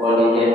Walidina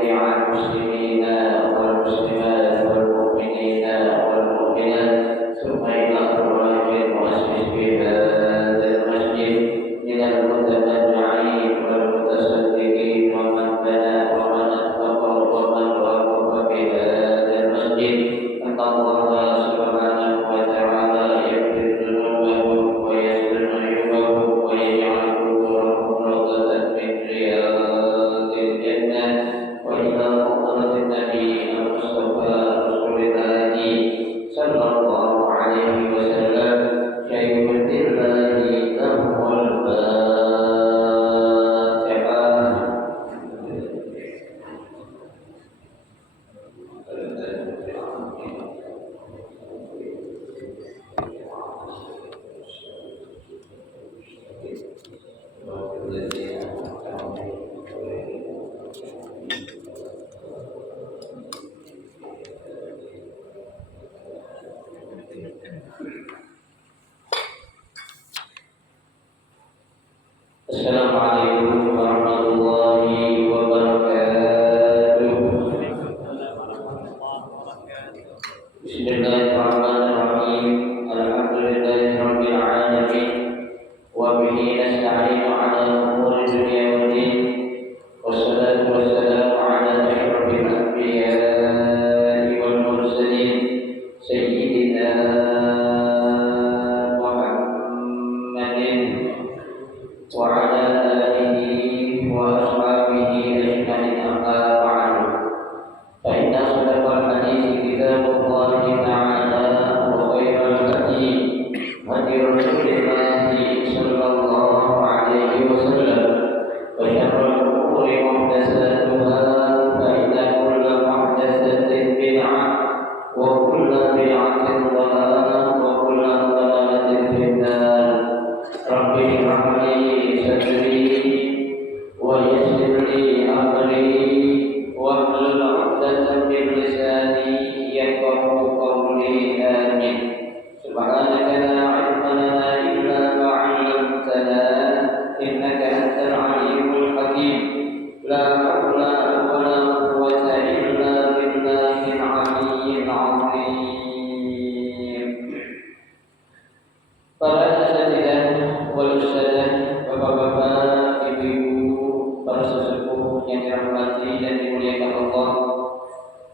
yang dirahmati dan dimuliakan Allah.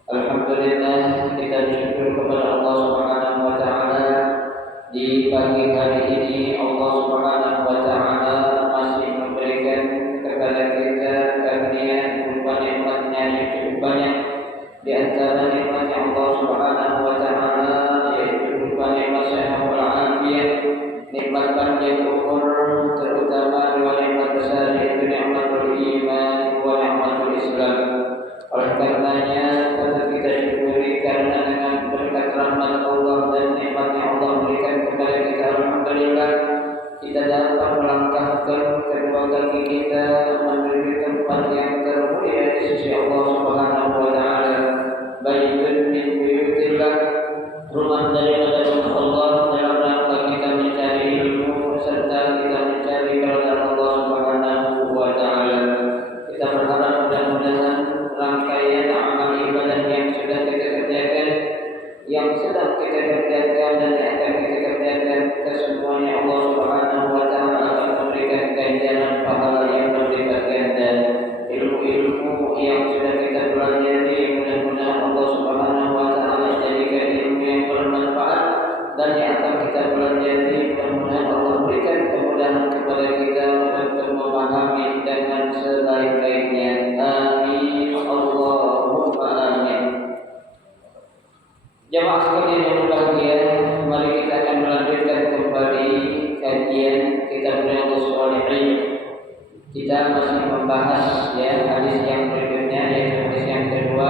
Alhamdulillah, kita bersyukur kepada Allah Subhanahu wa taala di pagi hari ini. Allah Subhanahu wa taala masih memberikan kepada kita karunia berupa nikmat-Nya yang cukup banyak. Di antara nikmat yang Allah Subhanahu wa taala yaitu berupa nikmat sehat wal afiat, nikmat panjang umur, terutama dua nikmat besar yaitu nikmatul iman wa nikmatul Islam. Oleh karenanya patut kita syukuri karena dengan berkat rahmat Allah dan nikmat yang Allah berikan kepada kita, alhamdulillah kita dapat melangkahkan kedua kaki kita menuju tempat yang termulia di sisi Allah Subhanahu wa taala. Baitun min buyutillah, rumah daripada rumah Allah, dalam rangka kita mencari ilmu serta kita mencari keridhaan Allah Subhanahu wa taala. Kita berharap mudah-mudahan rangkaian amal ibadah yang sudah kita kerjakan, yang sedang kita kerjakan dan yang akan kita kerjakan, kesemuanya Allah Subhanahu wa taala akan memberikan ganjaran pahala yang berlipat ganda. Ilmu-ilmu yang sudah kita pelajari, mudah-mudahan Allah Subhanahu wa taala jadikan ilmu yang bermanfaat, dan yang akan kita pelajari mudah-mudahan Allah berikan kemudahan kepada kita untuk memahami dengan sebaik-baiknya. Amin Allahumma amin. Jemaah sekalian yang berbahagia, mari kita akan melanjutkan kembali kajian kitab Riyadhus Shalihin. Kita masih membahas hadis yang berikutnya, yaitu hadis yang kedua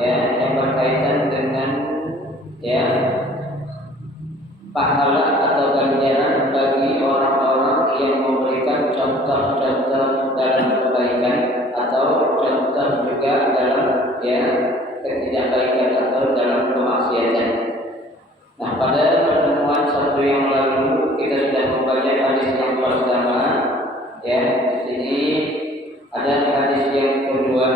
yang berkaitan dengan pahala atau ganjaran bagi orang-orang yang memberikan contoh-contoh dalam kebaikan atau contoh juga dalam ketidakbaikan atau dalam kemaksiatan. Nah, pada pertemuan Sabtu yang lalu kita sudah membaca hadis yang pertama. Di sini ada hadis yang kedua.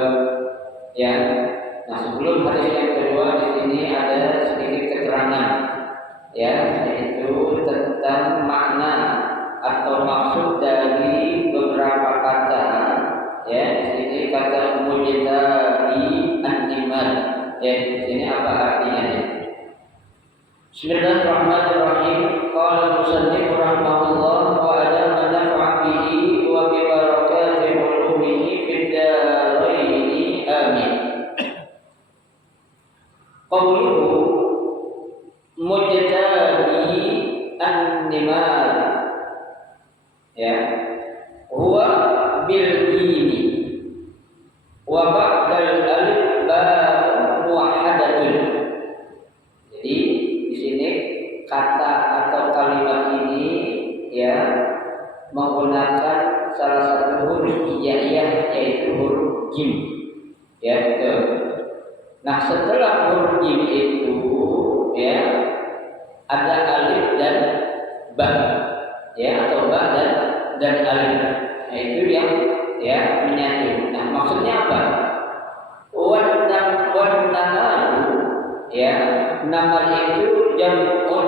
Nah, sebelum hadis yang kedua di sini ada sedikit keterangan, yaitu tentang makna atau maksud dari beberapa kata. Di sini kata mujtadi an-nimal. Di sini apa artinya? Bismillahirrahmanirrahim. Qala musannif rahimahullah wa adama nafa'a bihi wa bi barakati ulumihi fid daraini amin. Qawluhu mujtadi an-nimal huwa bil jimi wa ba'dal alif ba muwahhadatun. Jadi di sini kata atau kalimat ini menggunakan salah satu huruf hijaiyah, yaitu huruf jim. Betul. Nah, setelah huruf jim itu ada alif dan ba, atau ba dan alif. Nah, itu yang menyatu. Nah, maksudnya apa? Namal itu jam'un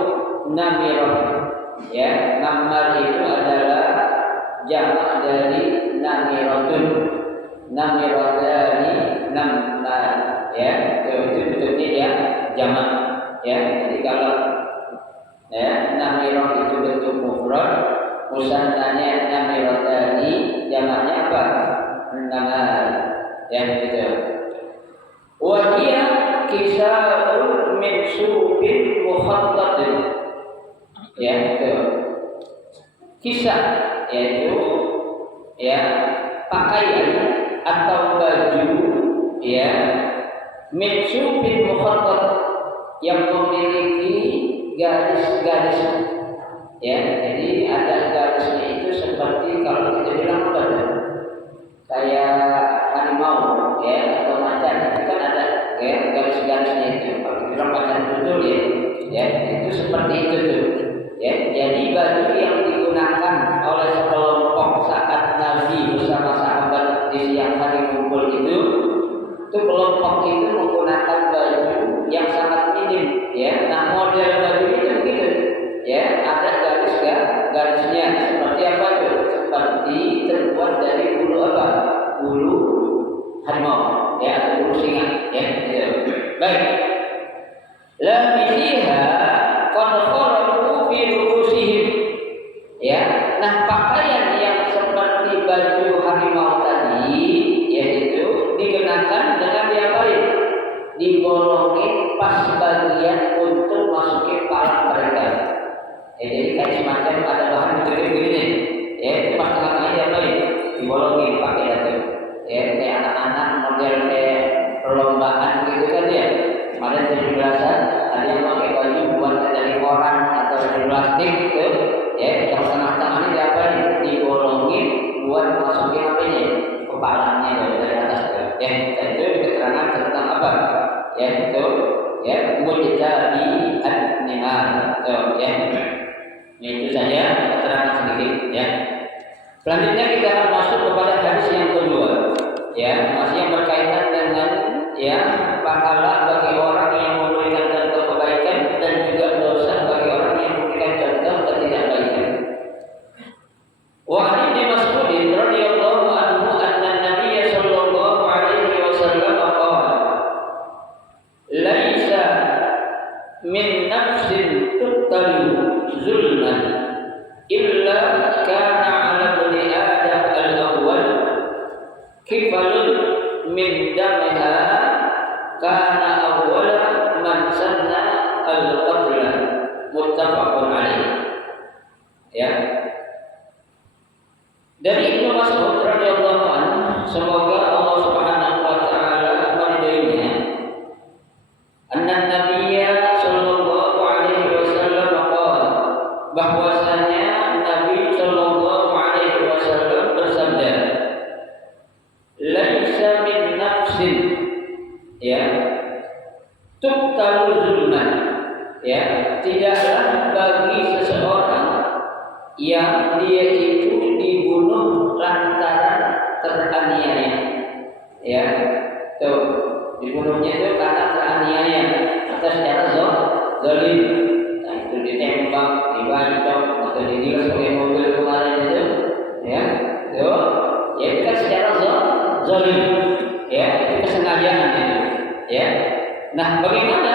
namirah. Namal itu adalah jamak dari namiratun. Namiratani namal. Itu bentuknya jamak. Jadi kalau namirah itu bentuk mufrad, musannanya namiratani, jamaknya apa? Namal. Gitu. Wa hiya kisarun min subin mukhattatin. Itu kisah, yaitu pakaian atau baju min subin mukhattat, yang memiliki garis-garis. Jadi ada garisnya itu seperti kalau kita bilang apa? Kayak harimau atau macan, itu kan ada garis-garisnya itu. Kalau kita bilang macan betul itu seperti itu tuh. Jadi baju yang digunakan oleh sekelompok saat Nabi bersama sahabat di siang hari ngumpul itu kelompok itu menggunakan baju yang sangat minim. Nah, model baju itu begitu. Ada garisnya seperti apa tuh? Seperti terbuat dari bulu apa? Bulu dibolongin pas bagian untuk masukin kepala mereka. Jadi kayak semacam ada bahan begini nih, ya itu pas tengah-tengah diapain? Dibolongin pakai itu, ya kayak anak-anak model kayak perlombaan gitu kan ya. Kemarin 17-an ada yang pakai baju buat dari koran atau dari plastik gitu, ya yang tengah-tengahnya diapain? Dibolongin buat masukin apanya? Kepalanya dari atas tuh. Ya itu keterangan tentang apa? Ya itu ya mujtadi an-nihar tuh ya. Itu saja keterangan sedikit ya. Selanjutnya kita akan masuk kepada hadis yang kedua ya, masih yang berkaitan dengan ya pahala bagi orang yang memberikan contoh kebaikan dan juga dosa bagi orang yang memberikan contoh ketidakbaikan. Wa an Ibnu Mas'ud radhiyallahu anhu anna Nabiy sallallahu alaihi wasallam qala laisa min nafsin tuqtalu zulman illa kana 'ala bani adam al-awwal kifalun min damiha kana awwala man sanna al-qatla muttafaqun alaih. Ya. Dari Ibnu Mas'ud radhiyallahu anhu, semoga Allah Subhanahu wa taala meridainya, anna Nabiyya sallallahu alaihi wasallam qala, bahwasanya Nabi sallallahu alaihi wasallam bersabda, laisa min nafsin ya tuqtalu zulman, ya tidaklah bagi seseorang yang dia itu dibunuh lantaran teraniaya, ya tuh dibunuhnya itu karena teraniaya atau secara zalim, nah itu ditembak, dibacok atau digilas pakai mobil kemarin itu, ya tuh ya itu kan secara zalim, ya itu kesengajaan itu, ya. Nah bagaimana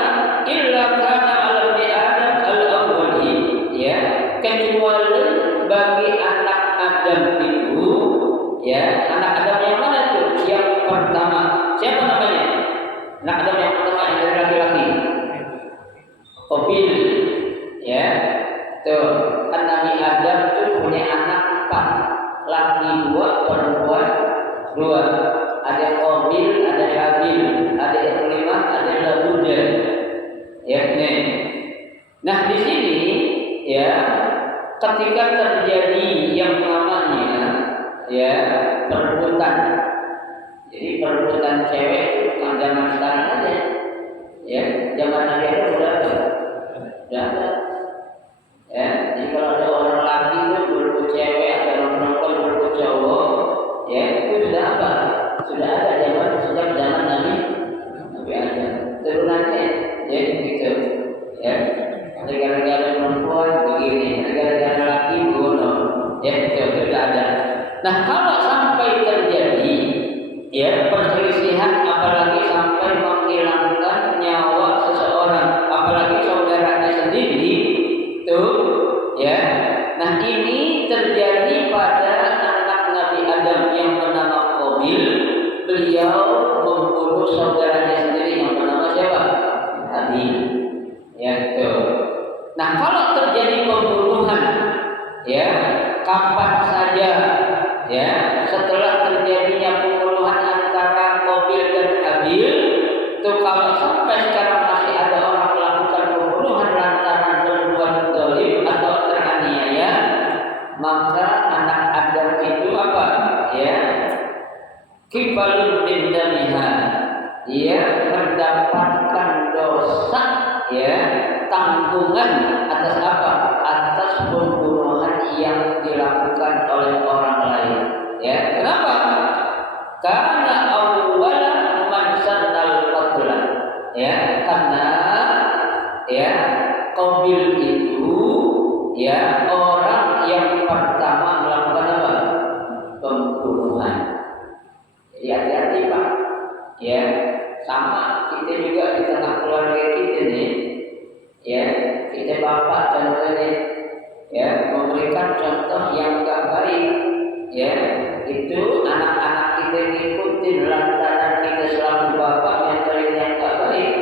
illa kana 'ala bani adam al-awwali, ya kecuali bagi anak Adam itu, ya anak Adam yang mana tuh? Yang pertama siapa namanya? Anak Adam yang pertama yang dari laki-laki Qabil, ya tuh kan Nabi Adam tuh punya anak 4, laki 2, perempuan 2. Ada Qabil, ada Habil, ada yang kelima ada Labuda, ya nih. Nah di sini ya ketika terjadi yang namanya ya perebutan, jadi perebutan cewek itu bukan zaman sekarang aja, ya zaman Nabi Adam sudah ada, ya. Jadi kalau ada orang laki itu berebut cewek atau orang perempuan berebut cowok, ya itu sudah apa? Sudah ada sejak zaman Nabi Adam, turunannya, ya gitu, ya. Negara-negara perempuan begini, negara-negara laki bunuh, ya itu sudah ada. Nah kalau sampai terjadi ya perselisihan, apalagi sampai menghilangkan nyawa seseorang, apalagi saudaranya sendiri, tuh ya. Nah ini terjadi pada anak Nabi Adam yang bernama Qabil. Beliau membunuh saudaranya sendiri yang bernama siapa? Habil, ya tuh. Nah kalau terjadi pembunuhan, ya kapan saja, ya setelah terjadinya pembunuhan antara Qabil dan Habil, tuh kalau sampai sekarang masih ada orang melakukan pembunuhan lantaran berbuat zalim atau teraniaya, maka anak Adam itu apa? Ya kifalun min damiha, ia mendapatkan dosa, ya tanggungan atas apa? Atas pembunuhan yang dilakukan oleh orang lain. Ya, kenapa? Karena awwala man sannal qatla. Ya, karena ya Qabil itu ya orang yang pertama melakukan apa? Pembunuhan. Jadi hati-hati Pak. Ya, sama kita juga di tengah keluarga kita nih. Ya, kita bapak contohnya, ya memberikan contoh yang enggak baik, ya itu anak-anak kita ngikutin lantaran kita selaku bapak yang enggak baik,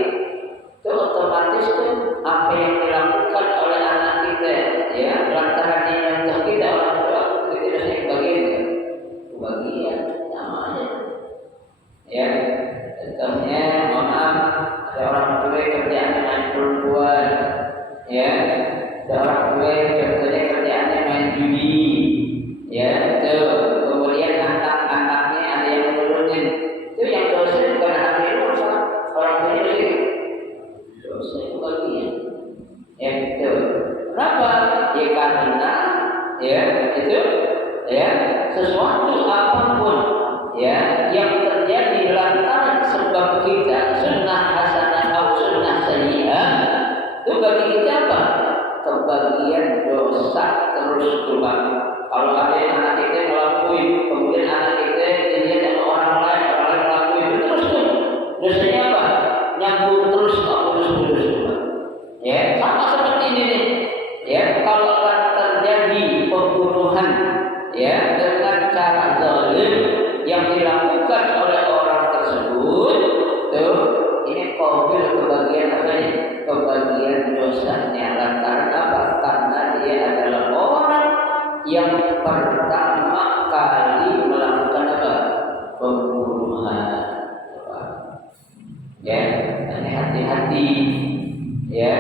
kebagian dosanya. Lantaran apa? Karena dia adalah orang yang pertama kali melakukan apa? Pembunuhan. Ya, ini hati-hati. Ya,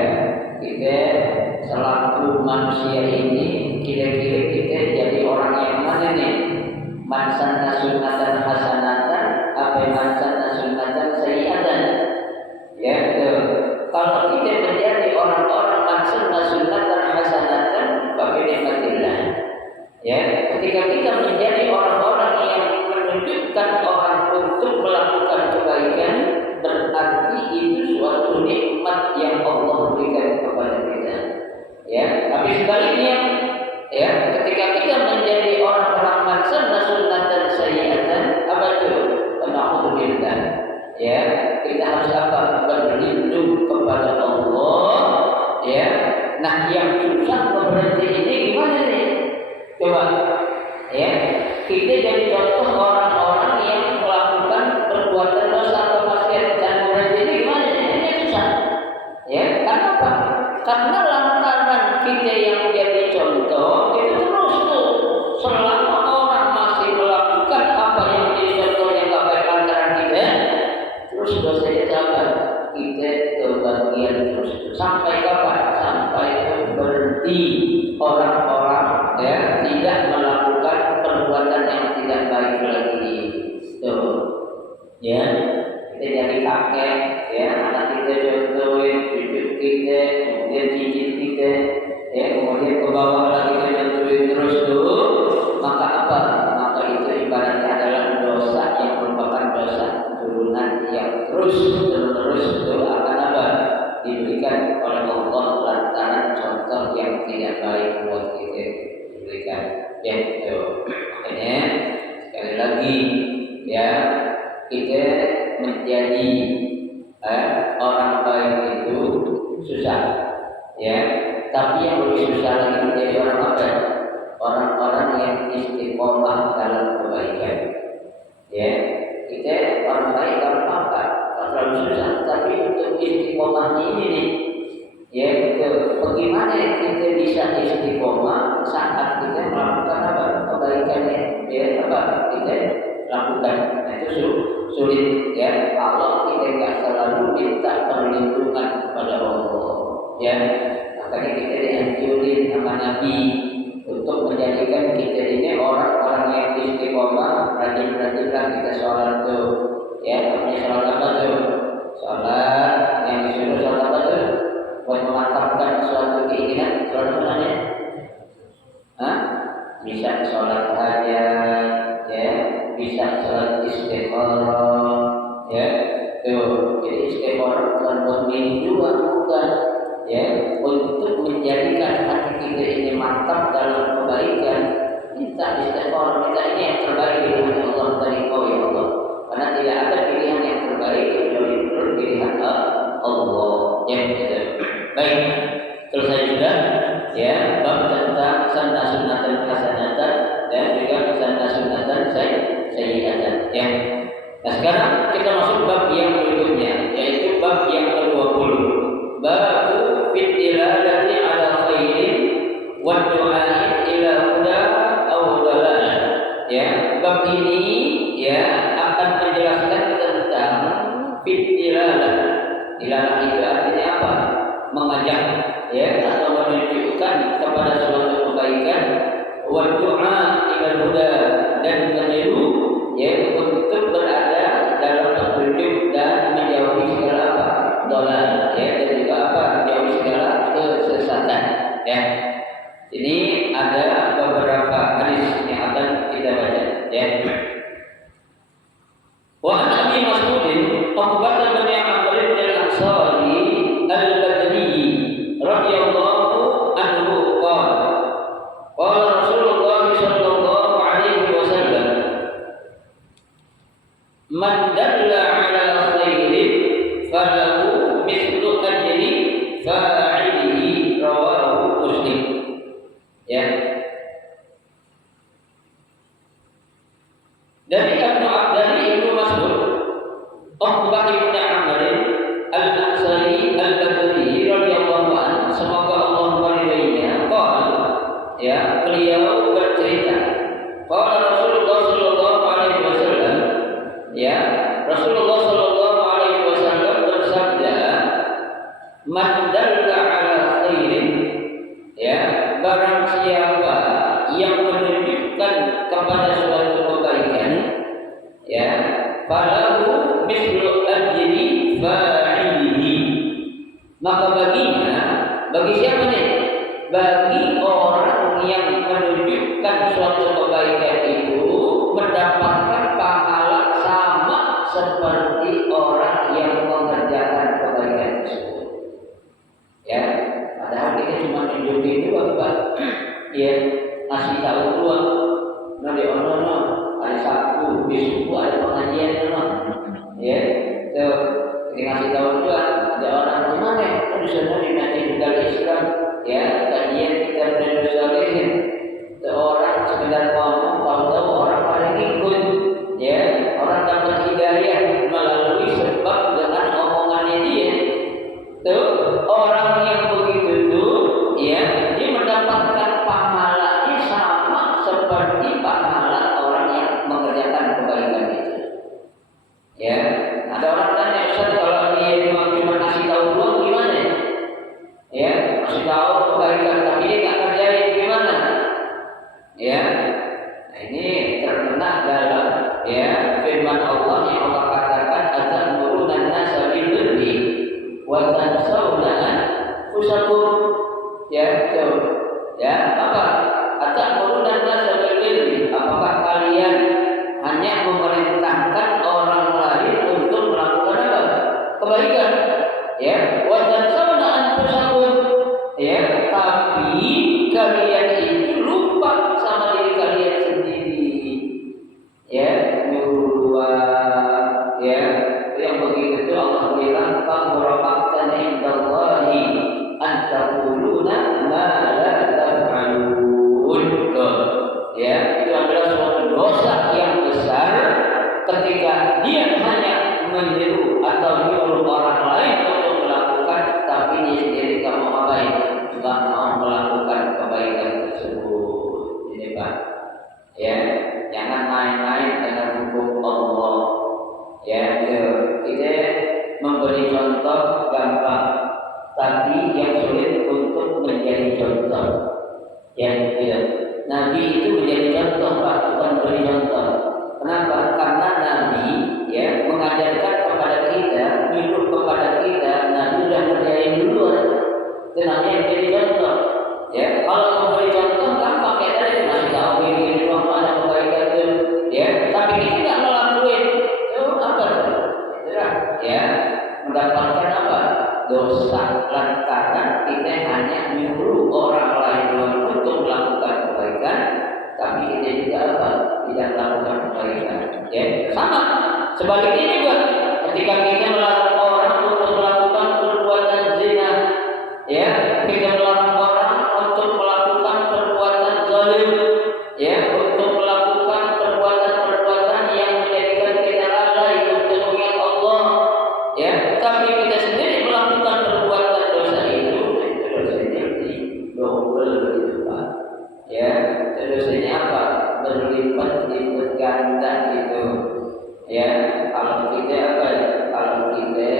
kita selaku manusia ini kira-kira kita jadi orang yang mana nih? Man sanna sunnatan hasanatan apa man sanna sunnatan sayyi'atan. Ya, betul. Kalau kita menjadi orang-orang man sanna sunnatan hasanatan fa bi ni'matillah. Ya, ketika kita menjadi orang-orang yang menunjukkan orang untuk melakukan kebaikan, berarti itu suatu nikmat yang Allah berikan kepada kita. Ya, tapi sebaliknya, ya, ketika kita menjadi orang-orang man sanna sunnatan sayyi'atan, apa itu? Na'udzubillah. Ya, kita harus apa? Berlindung kepada Allah. Ya, nah yang susah berhenti ini gimana nih? Coba, ya, kita jadi contoh orang-orang yang melakukan perbuatan dosa atau maksiat dan berhenti ini gimana nih? Ini susah. Ya, karena apa? Karena lantaran kita yang jadi contoh itu terus tuh selama orang masih melakukan apa yang menjadi contoh yang gak baik lantaran kita, terus dosanya jalan kita kebagian terus sampai kapan? Sampai berhenti orang-orang ya tidak melakukan perbuatan yang tidak baik lagi. Tuh, ya kita jadi kakek, ya anak kita contohin, cucu kita, kemudian cicit kita, ya kemudian ke bawah lagi kita contohin terus tuh, maka apa? Maka itu ibaratnya adalah dosa yang merupakan dosa turunan yang terus itu akan apa? Diberikan oleh Allah lantaran contoh yang tidak baik buat kita diberikan. Ya itu makanya sekali lagi ya kita menjadi orang baik itu susah ya, tapi yang lebih susah lagi menjadi orang apa? Orang-orang yang istiqomah dalam kebaikan. Ya, kita orang baik kalau apa? Terlalu susah, tapi untuk istiqomahnya ini nih, ya betul. Bagaimana kita bisa istiqomah saat kita melakukan apa? Kebaikannya, ya apa? Kita lakukan. Nah, itu sulit, ya. Kalau kita nggak selalu minta perlindungan kepada Allah, ya. Makanya kita dianjurin sama Nabi untuk menjadikan kita ini orang-orang yang istiqomah, rajin-rajinlah kita sholat tuh. Ya, namanya sholat apa tuh? Sholat yang disuruh sholat apa tuh? Buat memantapkan suatu keinginan, sholat apa namanya? Hah? Bisa sholat hajat, ya, bisa sholat istikharah, ya, tuh. Jadi istikharah bukan buat minum juga, bukan, ya, untuk menjadikan hati kita ini mantap dalam kebaikan. Minta istikharah, minta ini yang terbaik di hati Allah dari kau ya Allah. Karena tidak ada pilihan yang terbaik kecuali menurut pilihan Allah. Ya, gitu. Baik, selesai sudah. Ya, bab tentang sanna sunnatan hasanatan dan juga sanna sunnatan sayyi'atan. Ya. Nah, sekarang kita masuk bab yang berikutnya, yaitu bab yang ke-20. Bab fit dilalati ala khairin wa du'a'i ila huda aw dalalah. Ya, bab ini ya akan menjelaskan tentang fitilalah. Dilalah itu artinya apa? Mengajak, ya, atau menunjukkan kepada suatu kebaikan. Wa du'a ila huda, dan menyeru, ya, untuk berada dalam petunjuk dan menjauhi segala apa? Dolal, ya, dan juga apa? Menjauhi segala kesesatan. Ya. Ini ada beberapa hadis yang akan kita baca. Ya. Wa an Abi Mas'ud Uqbah bin Amr bin al-Ansari al-Badri radhiyallahu anhu qala qala Rasulullah sallallahu alaihi wasallam man dalla ala khairin falahu mithlu ajri fa'ilihi rawahu Muslim. Ya. Dari Ibnu Mas'ud, Uqbah bin Amr al-Ansari al falahu mislu ajri fa'ilihi. Maka bagi siapa nih? Bagi orang yang menunjukkan suatu kebaikan itu mendapatkan pahala sama seperti orang yang mengerjakan kebaikan tersebut. Ya, padahal kita cuma nunjukin doang, Pak. Ya, ngasih tahu doang. Nah, di ono hari Sabtu, besok ada pengajian ono. Ya, tuh ngasih tahu doang. Ada orang kemana? Di sana di Masjid Islam. Ya, kajian kita berdasarkan seorang sekedar ngomong, tahu-tahu orang pada ngikut. Ya, orang dapat hidayah melalui sebab dengan omongannya dia. Tuh, orang yang begitu tuh, ya, dia mendapatkan pahalanya sama seperti pahala orang yang mengerjakan kebaikan itu. Ya, ada orang tanya, Ustaz, kalau dia cuma kasih tahu doang gimana? Ya, kasih tahu kebaikan tapi dia nggak kerjain gimana? Ya, nah ini terkena dalam ya firman Allah yang Allah katakan atamuruna an-nasa bil birri wa tansawna anfusakum. Ya, betul. Ya, apa? Atamuruna an-nasa bil birri. Apakah kalian hanya memerintahkan orang lain untuk melakukan apa? Kebaikan. Ya, wa tansawna anfusakum. Ya, tapi kalian ini lupa sama diri kalian sendiri. Ya, nyuruh ya, yang begitu itu Allah bilang kamurabatan indallahi antaquluna ma la taf'alun. Ya, itu adalah suatu dosa yang besar ketika dia hanya menyeru atau menyuruh orang lain untuk melakukan tapi dia sendiri tidak mau ngapain, tidak mau melakukan kebaikan tersebut. Ini Pak, ya, jangan main-main dengan hukum Allah. Ya, kita memberi contoh gampang, tapi yang sulit untuk menjadi contoh. Ya, Nabi itu menjadi contoh Pak, bukan beri contoh. Kenapa? Karena Nabi ya mengajarkan kepada kita, menyuruh kepada kita, Nabi sudah ngerjain duluan. Itu namanya menjadi contoh. Ya, kalau memberi contoh gampang kayak tadi masih tahu ini ruang mana kebaikan itu. Ya, tapi kita tidak ngelakuin. Itu apa? Ya, mendapatkan apa? Dosa lantaran kita hanya menyuruh orang lain untuk melakukan kebaikan, tapi kita juga apa? Tidak melakukan kebaikan. Ya, sama. Sebaliknya juga, ketika kita melarang orang untuk melakukan perbuatan zina, ya, kita melarang orang untuk melakukan perbuatan zalim, ya, untuk melakukan perbuatan-perbuatan yang menjadikan kita lalai untuk mengingat Allah, ya, tapi kita sendiri melakukan perbuatan dosa itu dosanya double gitu Pak. Ya, dosanya apa? Berlipat-lipat ganda gitu. Ya, kalau kita apa? Kalau kita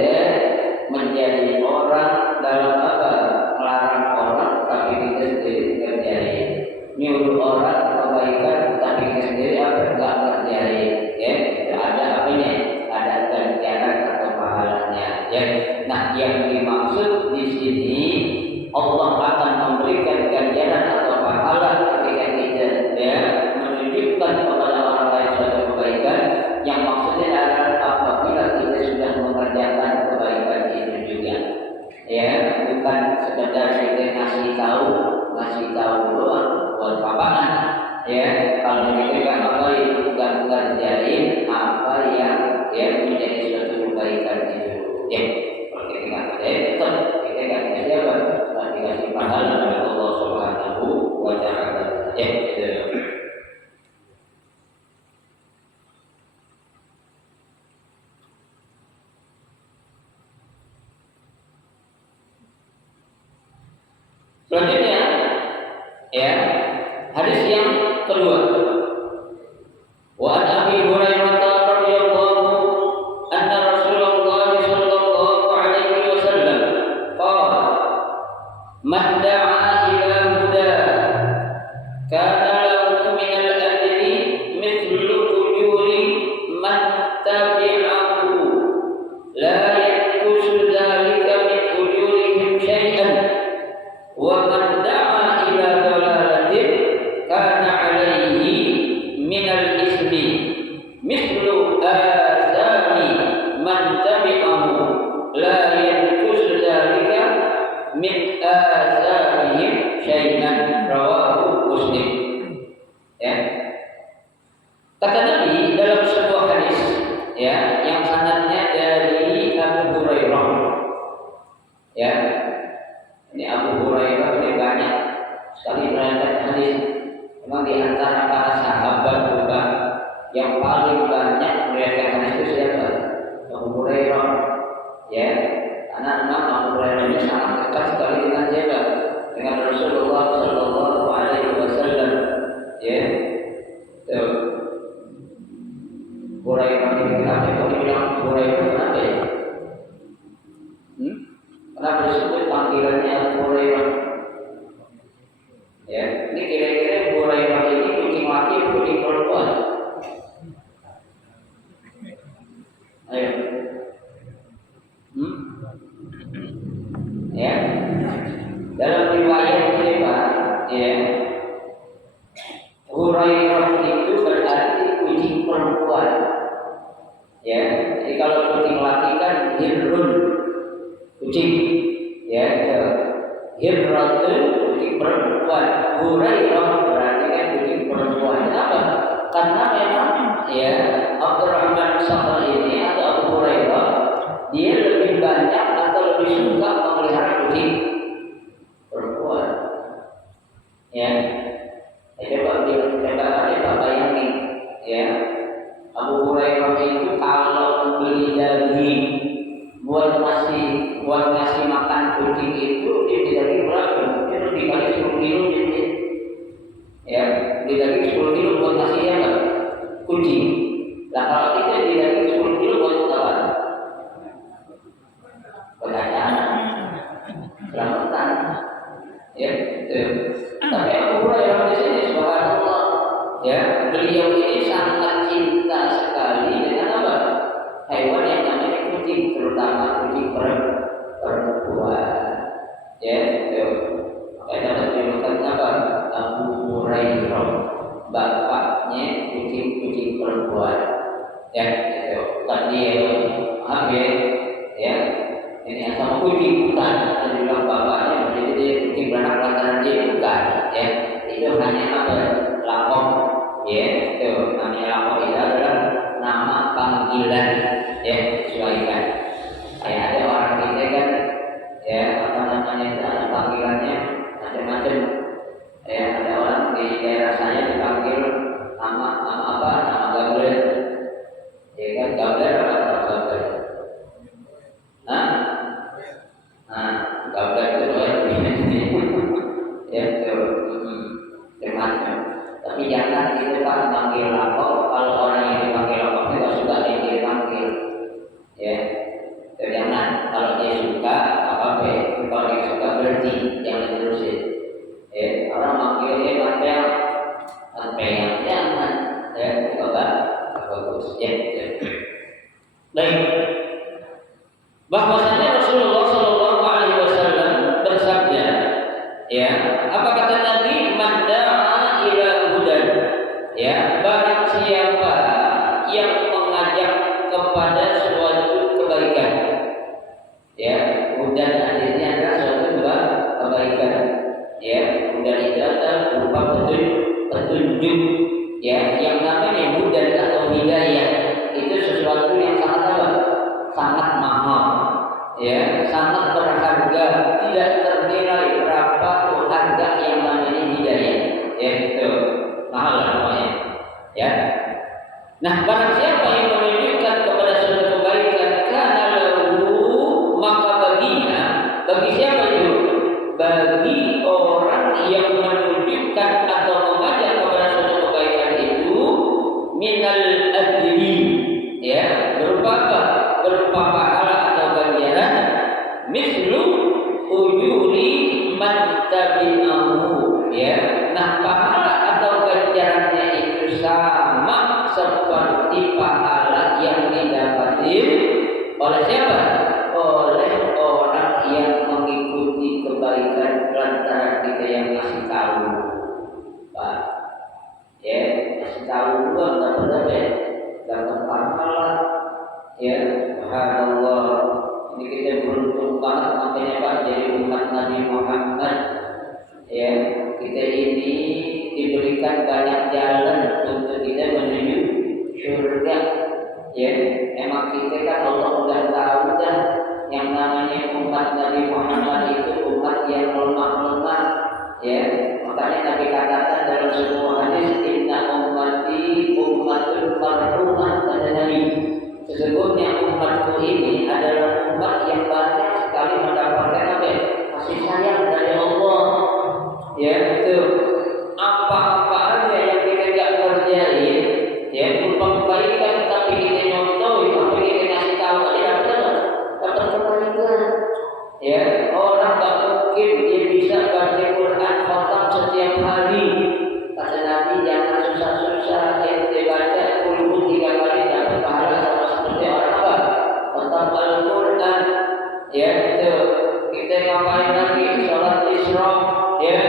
menjadi orang dalam apa? Melarang orang tapi kita sendiri kerjain. Nyuruh orang kebaikan tapi kita sendiri apa? Enggak kerjain. Ya, tidak ada apanya? Ada ganjaran atau pahalanya. Ya. Nah, yang dimaksud di sini Allah akan memberikan ganjaran atau pahala ketika kita ya menunjukkan kepada orang lain suatu kebaikan. Yang maksudnya adalah apabila kita sudah mengerjakan kebaikan itu juga, ya, bukan sekedar kita ngasih tahu doang buat papahan, ya. Kalau kita nggak ngerjain apa yang ya menjadi suatu kebaikan itu, ya. Kalau kita nggak azami man tabi'ahu la yanqus dzalika min azamihim syai'an, rawahu Muslim. Ya. Kata Nabi dalam sebuah hadis, ya, yang sanadnya dari Abu Hurairah. Ya. Ini Abu Hurairah ini banyak sekali meriwayatkan hadis. Memang di antara para sahabat juga yang paling banyak meriwayatkan hadis itu siapa? Abu Hurairah. Ya, karena memang Abu Hurairah ini sangat dekat sekali dengan siapa? Dengan Rasulullah Shallallahu Alaihi Wasallam. Ya, tuh. Hurairah ini kenapa? Kalau dibilang Hurairah kenapa ya? Kenapa disebut panggilannya Abu Hurairah? Ya, ini kira-kira Hurairah ini kucing laki, kucing perempuan. Ayo. Ya. Dalam riwayat ini Pak, ya. Hurairah itu berarti kucing perempuan. Ya, jadi kalau kucing laki kan hirrun, kucing. Ya, hirratun kucing perempuan. Hurairah berarti kan kucing perempuan. Kenapa? Karena memang ya Abdurrahman Sakhr ini atau Abu Hurairah dia lebih banyak atau lebih suka memelihara kucing perempuan. Ya, coba bayangin, ya Abu Hurairah itu kalau beli daging buat ngasih makan kucing itu dia daging berapa? Dia lebih kali 10 kilo jadi. Ya, beli daging 10 kilo buat ngasih apa? Kucing. Nah kalau kita beli daging 10 kilo buat apa? Pengacara, selamatan. Ya, itu. Tapi Abu Hurairah di sini subhanallah, ya beliau ini sangat cinta sekali dengan apa? Hewan yang namanya kucing, terutama kucing perempuan. Ya, itu. Makanya dapat dijulukan apa? Abu Hurairah, bapaknya kucing perempuan. Ya, itu. Tadi paham ya? Ya, ini sama kucing bukan. Tadi bilang bapaknya, jadi dia kucing beranak lantaran dia bukan. Ya, itu hanya apa? Lakon. Ya, itu namanya lakon itu adalah nama panggilan. Ya, sesuaikan. Kayak ada orang kita kan, ya apa namanya itu ada panggilannya macam-macam. Ya, ada orang di daerah saya dipanggil nama apa? Nama Gabriel. Ya kan, Gabriel apa Gabriel? Nah, Gabriel itu ya itu macam. Tapi jangan itu kan panggil lapor. Kalau orang yang dipanggil lapor itu tidak suka dia dipanggil. Ya, jangan. Kalau dia suka apa-apa. Kalau dia suka berhenti, jangan terusin. Ya, orang manggil dia sampai jangan. Ya, coba bagus. Ya. Baik. Bahwasanya Rasulullah Shallallahu Alaihi Wasallam bersabda, ya, apa kata Nabi? Man da'a ila hudan, ya, barang siapa yang mengajak kepada suatu kebaikan, ya, hudan artinya adalah suatu kebaikan, ya, hudan itu adalah berupa petunjuk, ya, yang namanya hudan atau hidayah itu sesuatu yang sangat apa? Sangat mahal, ya, sangat berharga, tidak ternilai berapa tuh harga yang namanya hidayah, ya, itu mahal namanya, ya. Nah, barang siapa yang menunjukkan kepada suatu kebaikan, kana lahu Ya, subhanallah. Ini kita beruntung banget makanya Pak jadi umat Nabi Muhammad. Ya, kita ini diberikan banyak jalan untuk kita menuju surga. Ya, emang kita kan Allah udah tahu dah yang namanya umat Nabi Muhammad itu umat yang lemah-lemah. Ya, makanya Nabi katakan dalam sebuah hadis, inna ummati ummatun marhumah, kata Nabi. Sesungguhnya umatku ini adalah umat yang banyak sekali mendapatkan apa? Kasih sayang dari Allah. Ya, itu apa-apa aja yang kita tidak kerjain, ya berupa kebaikan tapi kita nyontohi, tapi kita kasih tahu aja dapat kebaikan. Ya, orang tak mungkin dia bisa baca Quran khatam setiap hari. Kata Nabi jangan susah-susah, ente baca puluh 3 kali dapat pahala sama seperti orang apa? Khatam Al-Quran. Ya, itu kita ngapain lagi? Salat Isra. Ya,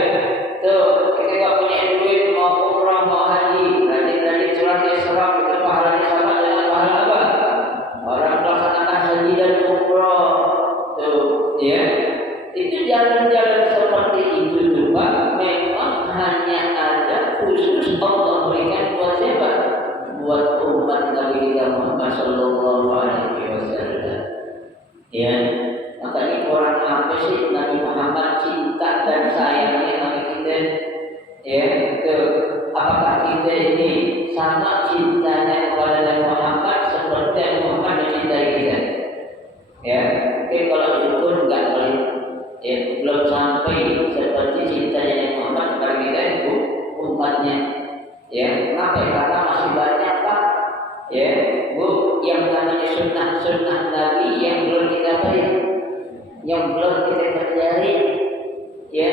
tuh kita nggak punya duit mau umrah mau haji, rajin surat Isra itu pahalanya sama dengan pahala apa? Orang melaksanakan haji dan umrah. Tuh, ya, itu jalan-jalan seperti itu tuh Pak, memang hanya ada khusus Allah berikan buat siapa? Buat umat Nabi kita Muhammad Sallallahu Alaihi Wasallam. Ya, makanya orang apa sih Nabi Muhammad cinta dan sayangnya sama kita? Ya, itu apakah kita ini sama cintanya kepada Nabi Muhammad seperti Nabi Muhammad mencintai kita? Ya, mungkin kalau dukun enggak boleh. Ya, belum sampai seperti cintanya Nabi Muhammad kepada kita itu umatnya. Ya, kenapa? Karena masih banyak Pak. Ya, Bu, yang namanya sunnah Nabi yang belum kita beri, yang belum kita kerjain. Ya,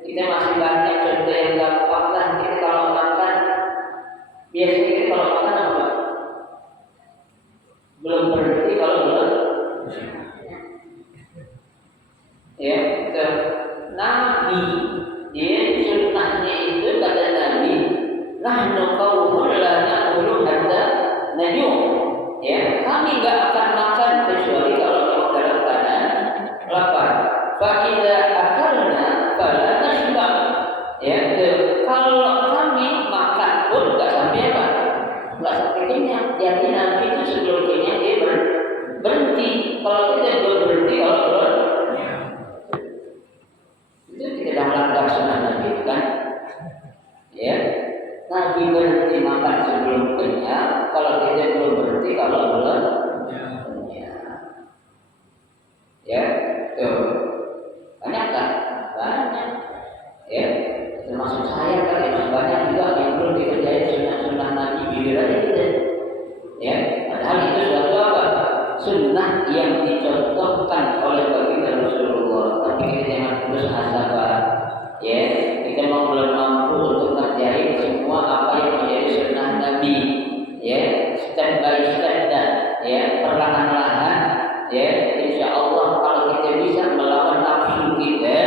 kita masih banyak contoh yang gampang lah. Kita kalau makan, biasanya kita kalau makan apa? Belum berhenti kalau belum. Ya, ke Nabi, dia sunnahnya itu kata Nabi, nahnu qaumun la na'kulu hatta najum. Ya, kami enggak akan makan kecuali kalau kita dalam keadaan lapar. Fa idza akalna fala nashba. Ya, kalau kami makan pun enggak sampai apa? Enggak sampai kenyang. Jadi Nabi itu sebelum kenyang dia berhenti. Kalau kita belum berhenti, kalau belum itu kita dah melanggar sunnah Nabi kan? Ya, Nabi berhenti makan sebelum kenyang. Kalau kita belum berhenti, kalau belum kenyang. Ya, tuh banyak kan? Banyak. Ya, termasuk saya kan ya, banyak juga yang belum dikerjain sunnah Nabi bibir aja kita. Ya, padahal itu suatu apa? Sunnah yang dicontohkan oleh baginda Rasulullah. Tapi kita jangan putus asa Pak. Ya, kita belum mampu untuk kerjain semua apa yang menjadi sunnah Nabi. Ya, step by step dan ya perlahan-lahan. Ya, insya Allah kalau kita bisa melawan nafsu kita,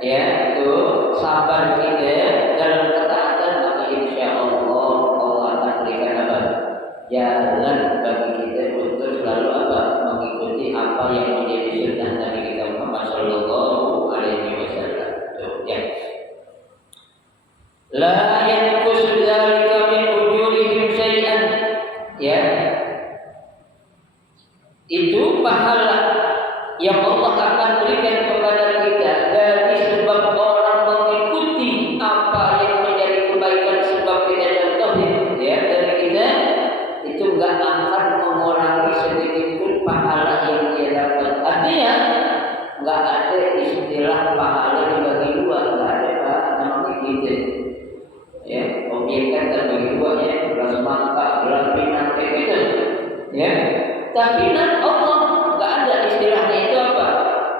ya itu sabar kita dalam ketaatan, maka insya Allah Allah akan berikan apa? Jalan bagi kita untuk selalu apa? Mengikuti apa yang menjadi sunnah Nabi kita Muhammad Sallallahu Alaihi Wasallam. Ya. La yanqus dzalika min ujurihim syai'an. Ya. Itu pahala yang Allah akan berikan kepada kita dari sebab orang mengikuti apa yang menjadi kebaikan sebab kita contohin ya dari kita, itu enggak akan mengurangi sedikit pun pahala yang dia dapat. Artinya enggak ada istilah pahala dibagi dua, enggak ada Pak, namanya gitu. Ya, objek kan terbagi dua ya, belas mangkak, belas pinang kayak gitu. Ya. Tapi Allah enggak ada istilahnya itu apa?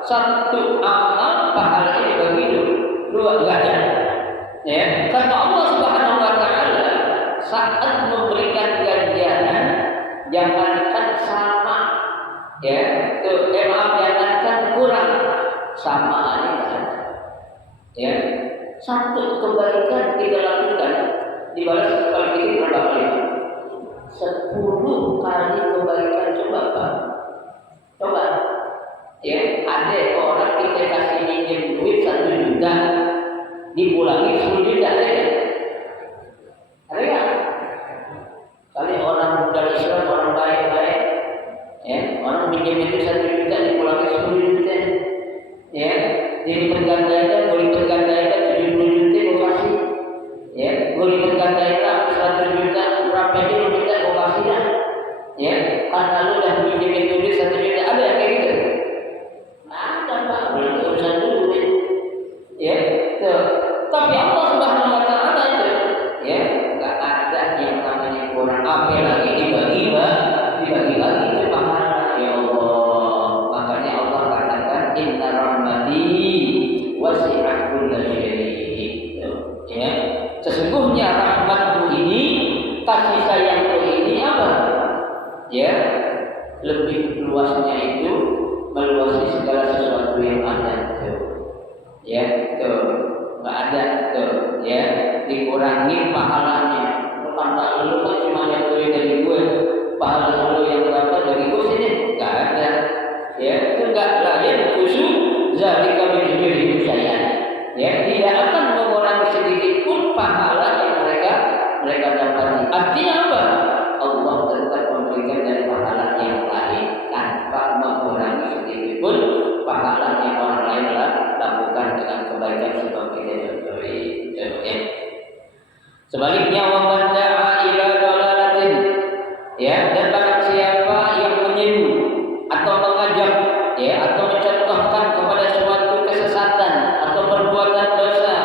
Satu amal pahalanya dibagi dua, enggak ada. Ya, karena Allah Subhanahu wa taala saat memberikan ganjaran jangankan sama ya, jangankan kurang, sama aja enggak ada. Ya, satu kebaikan kita lakukan dibalas kalau kita berapa kali? 10 kali kebaikan. Coba Ya, orang pinjam itu 1 juta dipulangkan 10 juta. Ya, dilipat gandakan, dilipat gandakan 70 juta gue kasih. Ya, gue lipat gandakan 100 juta berapa aja lu minta gue kasih dah. Ya, karena lu udah pinjam itu duit 1 juta, ada yang kayak gitu? Ada Pak, belum urusan duit. Ya, tuh. Tapi Allah Subhanahu Wa Taala itu, ya, nggak ada yang namanya kurang. Apa lagi dibagi lagi itu pahala. Ya Allah, makanya Allah katakan inna rahmati wasi'at kulla syai'. Ya, sesungguhnya rahmatku ini, kasih sayangku ini apa? Ya, lebih luasnya itu meluasi segala sesuatu yang ada. Ya, tuh nggak ada tuh, ya, dikurangi pahalanya. Karena lu kan cuma yang tuh dari gue, pahala lu yang berapa dari gue sini nggak ada. Ya, itu nggak lah ya khusus jadi kami hidup saya. Ya, tidak akan mengurangi sedikit pun pahala yang mereka dapati. Artinya apa? Allah tetap memberikan dari pahala yang lain tanpa mengurangi sedikit pun pahala yang orang lain lakukan dengan kebaikan sebab kita contohi. Sebaliknya wa man da'a ila dalalatin, ya, dan barang siapa yang menyeru atau mengajak, ya, atau mencontohkan kepada suatu kesesatan atau perbuatan dosa,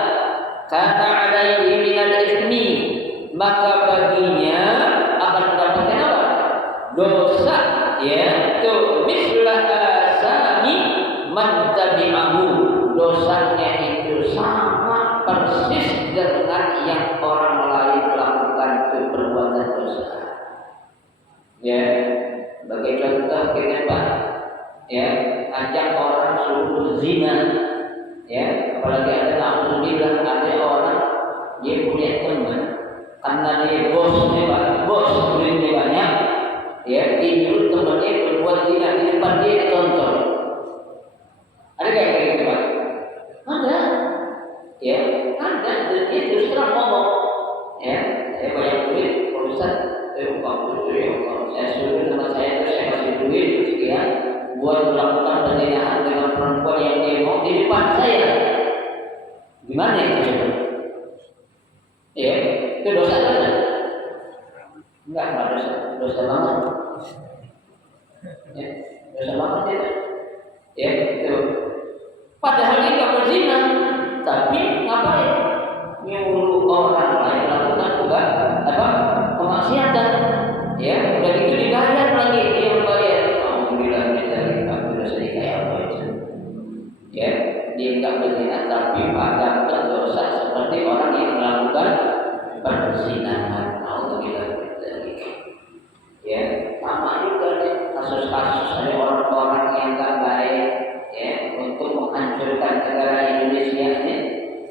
kana alaihi minal ismi, maka baginya akan mendapatkan apa? Dosa, ya, itu misla asani man tabi'ahu, dosanya itu sama persis dengan yang orang lain lakukan itu perbuatan dosa. Ya, sebagai contoh kita Pak, ya, ajak orang suruh zina, ya, apalagi ada alhamdulillah ada orang dia punya teman karena dia bosnya Pak, bos duitnya banyak, ya, dia nyuruh temannya berbuat zina di depan dia ditonton. Ada kayak gitu Pak? Ada, ya, ada. Dan dia terus terang ngomong, ya, saya banyak duit, Pak Ustaz, saya suruh teman saya terus saya kasih duit sekian buat melakukan perzinahan dengan perempuan yang dia mau di depan saya. Gimana itu? Ya, itu dosa kan? Enggak dosa banget. Ya, dosa banget itu. Ya, itu. Padahal dia nggak berzina, tapi ngapain? Nyuruh orang lain lakukan juga apa? Kemaksiatan. Ya, udah gitu dibayar lagi, dia membayar. Alhamdulillah dari dosa kayak apa itu? Ya, dia nggak berzina tapi pada berdosa seperti orang yang melakukan perzinahan. Alhamdulillah dari. Ya, sama juga nih kasus-kasus ada orang-orang yang nggak baik, ya, untuk menghancurkan negara Indonesia ini,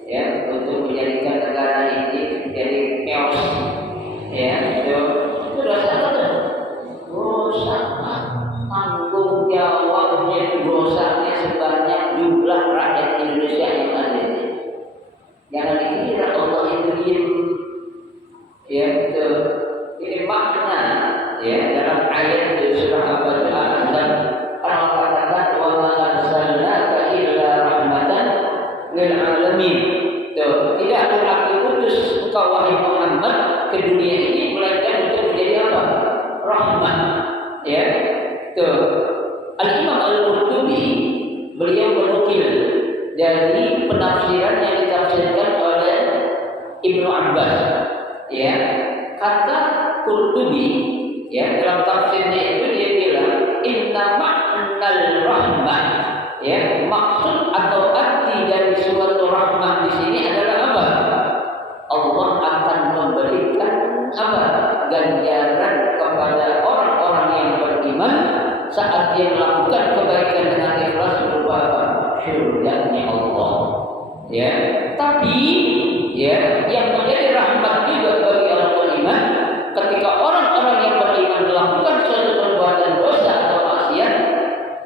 ya, untuk menjadikan negara ini menjadi chaos, ya, itu dosa betul, dosa, tanggung jawabnya dosanya sebanyak jumlah rakyat Indonesia yang ada ini. Jangan dikira Allah itu diam, ya, itu ini makna, ya, dalam ayat itu surah Al-Ahzab. Allah katakan wa ma arsalnaka illa rahmatan lil alamin. Tuh, tidaklah aku utus engkau wahai Muhammad ke dunia ini melainkan untuk menjadi apa? Rahmat. Ya. Tuh. Al-Imam Al-Qurtubi beliau menukil dari penafsiran yang ditafsirkan oleh Ibnu Abbas. Ya. Kata Qurtubi, ya, dalam tafsirnya itu dia bilang inna ma'nal rahmah, ya, maksud atau arti dari suatu rahmah di sini adalah apa? Allah akan memberikan apa? Ganjaran kepada orang-orang yang beriman saat dia melakukan kebaikan dengan ikhlas berupa syurganya Allah. Ya, tapi ya, yang menjadi rahmat juga bagi orang beriman ketika orang-orang yang beriman melakukan suatu perbuatan dosa atau maksiat,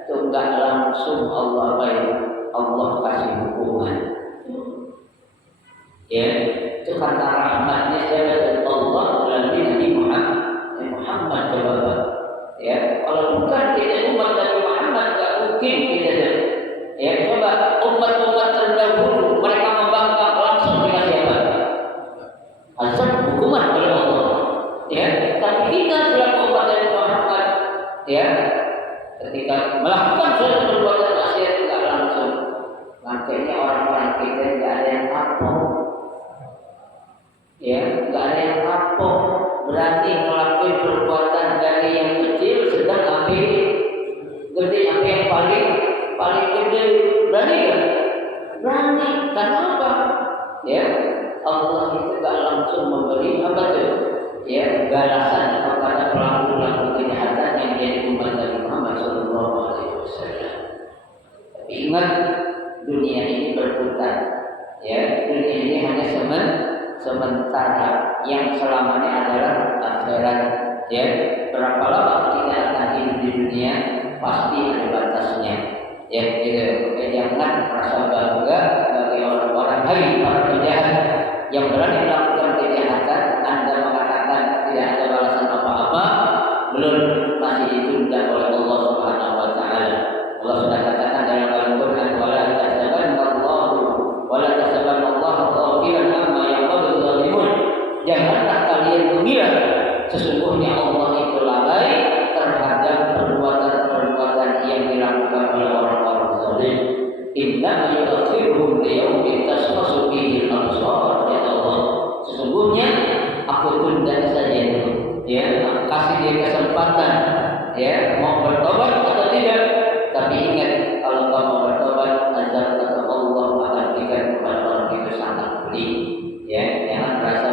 itu enggak langsung Allah kasih hukuman. Ya, itu karena rahmatnya dari Allah melalui Nabi Muhammad coba, Ya, kalau bukan kita umat Nabi Muhammad nggak mungkin kita. Ya, coba umat-umat terdahulu mereka membangkang langsung dengan siapa? Azab hukuman oleh Allah. Ya, tapi kita selaku umat Nabi Muhammad, ya, ketika melakukan suatu perbuatan maksiat tidak langsung, makanya orang-orang kita tidak ada yang kapok. Ya, tidak ada yang kapok, berani melakukan perbuatan dari yang kecil sedang sampai gede, sampai yang paling gede, berani kan? Berani, karena apa? Ya, Allah itu tidak langsung memberi apa tuh? Ya, balasan kepada pelaku-pelaku kejahatan yang jadi umat Nabi Muhammad SAW. Tapi ingat, dunia ini berputar. Ya, dunia ini hanya sementara, yang selamanya adalah akhirat. Ya, berapa lama kita akan hidup di dunia pasti ada batasnya. Ya, gitu. Jangan merasa bangga bagi orang-orang para penjahat yang berani melakukan kejahatan. Anda mengatakan tidak ada balasan apa-apa, belum masih ditunda oleh Allah Subhanahu Wa Taala. Allah sudah katakan dalam Al-Quran, wala tasabanallahu ghafilan amma ya'malul zalimun. Janganlah kalian mengira sesungguhnya Allah itu lalai terhadap perbuatan-perbuatan yang dilakukan oleh orang-orang zalim. Inna yu'akhiruhum liyaumin tashkhasu fihi al-absar. Ya Allah, sesungguhnya aku tunda saja itu, ya, kasih dia kesempatan, ya, mau bertobat atau tidak. Tapi ingat, kalau kau mau bertobat, azab kata Allah akan berikan kepada orang itu sangat pedih. Ya, jangan merasa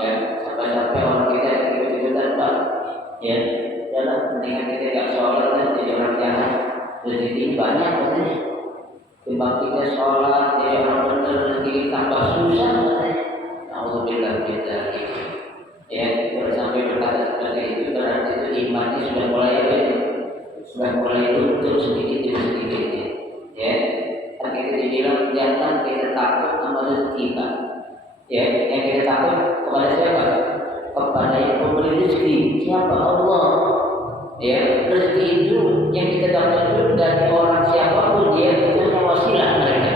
ya, sampai-sampai orang kita ikut-ikutan Pak. Ya, jangan mendingan kita tidak sholat dan jadi orang jahat. Rezeki banyak katanya. Timbang kita sholat jadi orang benar, rezeki tambah susah katanya. Alhamdulillah kita. Ya, kalau sampai berkata seperti itu berarti itu imannya sudah mulai luntur sedikit demi sedikit. Ya, kan kita dibilang jangan kita takut sama rezeki Pak. Ya, yang kita takut kepada siapa? Kepada yang memberi rezeki. Siapa? Allah. Ya, rezeki itu yang kita dapat itu dari orang siapapun, dia itu hanya wasilah mereka.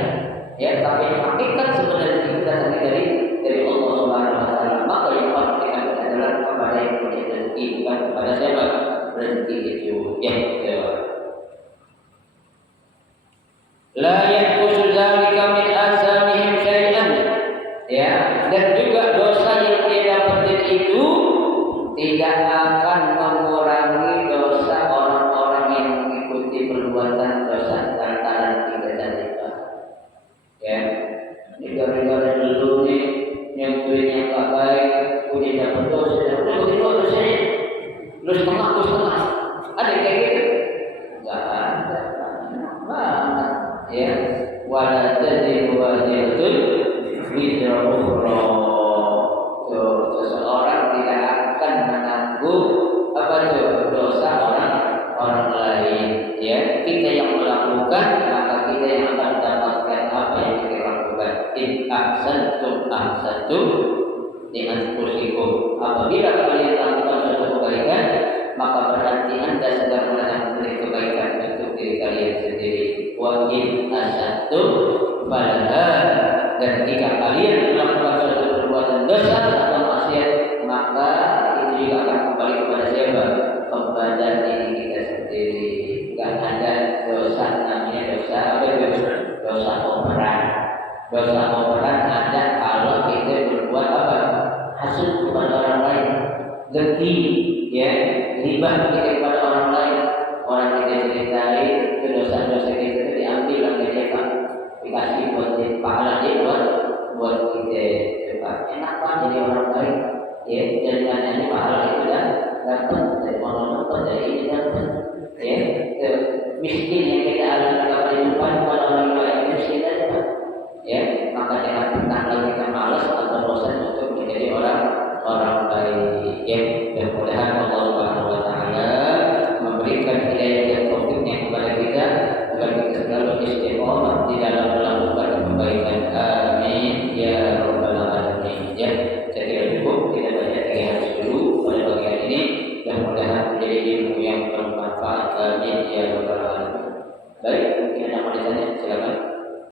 Ya, tapi hakikat sebenarnya itu datang dari Allah Subhanahu Wa Taala. Maka yang patut kita adalah kepada yang punya rezeki, bukan kepada siapa rezeki itu. Ya, la yaqusu dzalika min azamihim syai'an. Ya, dan juga dosa yang dia dapatin itu tidak akan mengurangi dosa orang-orang yang mengikuti perbuatan dosa lantaran kita tadi. Ya, negara-negara dulu nih yang punya nggak baik, punya dapat dosa, udah begitu dosanya, lu setengah, ada kayak gitu? Nggak ada, banget. Ya, wala taziru waziratun wizra ukhra. Seseorang tidak akan menanggung apa itu dosa orang lain. Ya, kita yang melakukan, maka kita yang akan mendapatkan apa yang kita lakukan. In ahsantum li anfusikum. Apabila kalian melakukan suatu kebaikan, maka berarti Anda sedang memberi kebaikan untuk diri kalian sendiri. Wa in ahsantum falaha. Dan jika kalian melakukan suatu perbuatan dosa atau maksiat, maka itu juga akan kembali kepada siapa? Kepada diri kita sendiri. Tidak ada dosa namanya dosa apa itu? Dosa operan. Dosa operan ada kalau kita berbuat apa? Hasud kepada orang lain, dengki, ya, ribah kita kepada orang lain. Orang kita ceritain itu dosa-dosa kita itu diambil oleh dia Pak. Dikasih buat dia, pahala dia buat kita. Coba enak Pak jadi orang baik. Ya, dari mananya pahala itu dan dapat